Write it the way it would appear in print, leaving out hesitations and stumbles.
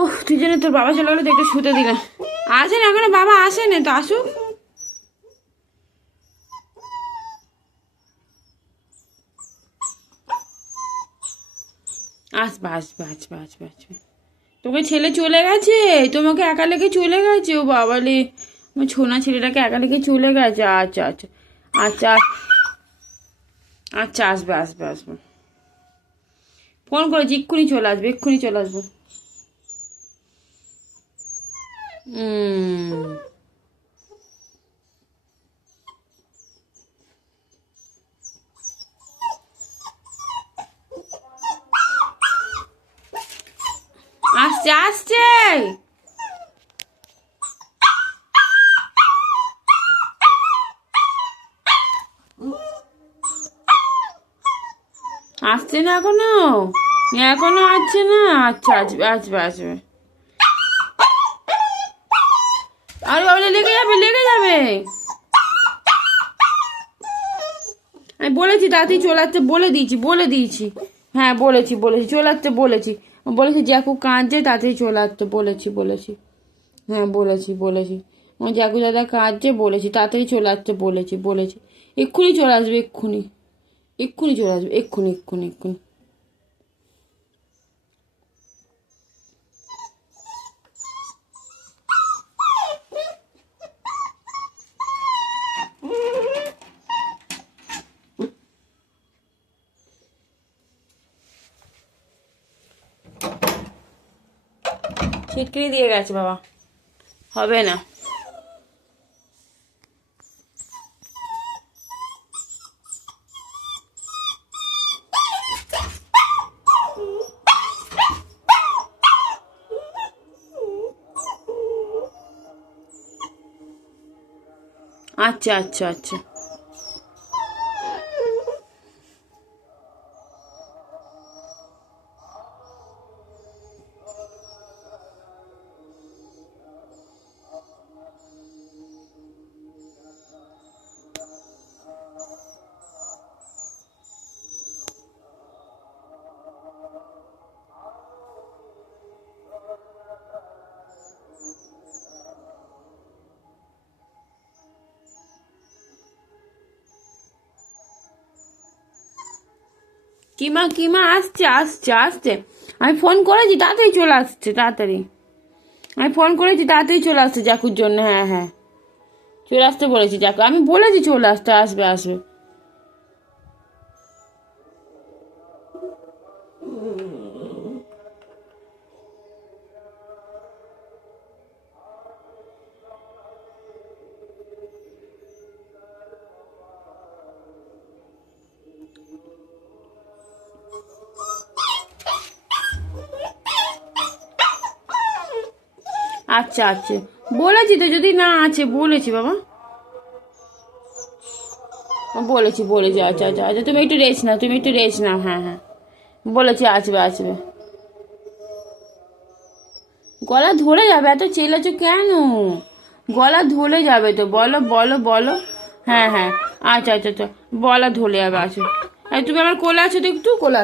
ও তুই জন্য তোর বাবা চলে গেলো তো একটু শুতে দিলাম। আসেন এখনো বাবা আসেনি তো, আসুক। আসবে আসবে আসবে আসবে আসবে। তোকে ছেলে চলে গেছে, তোমাকে একা লেগে চলে গেছে। ও বাবা রে, আমার ছোনা ছেলেটাকে একা লেগে চলে গেছে। আচ্ছা আচ্ছা আচ্ছা আচ্ছা, আসবে আসবে আসবে। ফোন করেছি, এক্ষুনি চলে আসবে, এক্ষুনি চলে আসবে। হুম, আসছে আসছে। আসছে না এখনো, এখনো আসছে না। আচ্ছা আসবে আসবে আসবে। আরে ওরে লেগে যাবে, লেগে যাবে। আমি বলেছি তাড়াতাড়ি চলে আসতে, বলে দিয়েছি বলে দিয়েছি। হ্যাঁ বলেছি বলেছি, চলে আসতে বলেছি। বলেছি জ্যাকু কাঁদছে, তাড়াতাড়ি চলে আসতে বলেছি বলেছি। হ্যাঁ বলেছি বলেছি। আমার জ্যাকু দাদা কাঁদছে, বলেছি তাড়াতাড়ি চলে আসতে বলেছি বলেছি। এক্ষুনি চলে আসবে, এক্ষুনি এক্ষুনি চলে আসবে, এক্ষুনি এক্ষুনি এক্ষুনি। ছিটকিনি দিয়ে গেছে বাবা, হবে না। আচ্ছা আচ্ছা আচ্ছা কিমা কিমা আসছে আসছে আসছে। আমি ফোন করেছি, তাড়াতাড়ি চলে আসছে তাড়াতাড়ি। আমি ফোন করেছি, তাড়াতাড়ি চলে আসছে জাকুর জন্য। হ্যাঁ হ্যাঁ, চলে আসতে বলেছি জাকু, আমি বলেছি চলে আসতে, আসবে আসবে। আচ্ছা আচ্ছা, বলেছি তো যদি না আছে, বলেছি বাবা, বলেছি বলেছি। আচ্ছা আচ্ছা আচ্ছা, তুমি একটু রেস্ট নাও, তুমি একটু রেস্ট নাও। হ্যাঁ হ্যাঁ, বলেছি আসবে আসবে। গলা ধরে যাবে, এত চেল্লাছো কেন? গলা ধরে যাবে তো, বলো বলো বলো। হ্যাঁ হ্যাঁ, আচ্ছা আচ্ছা আচ্ছা, গলা ধরে যাবে। আচ্ছা, তুমি আমার কোলে আছো তো, একটু কোলে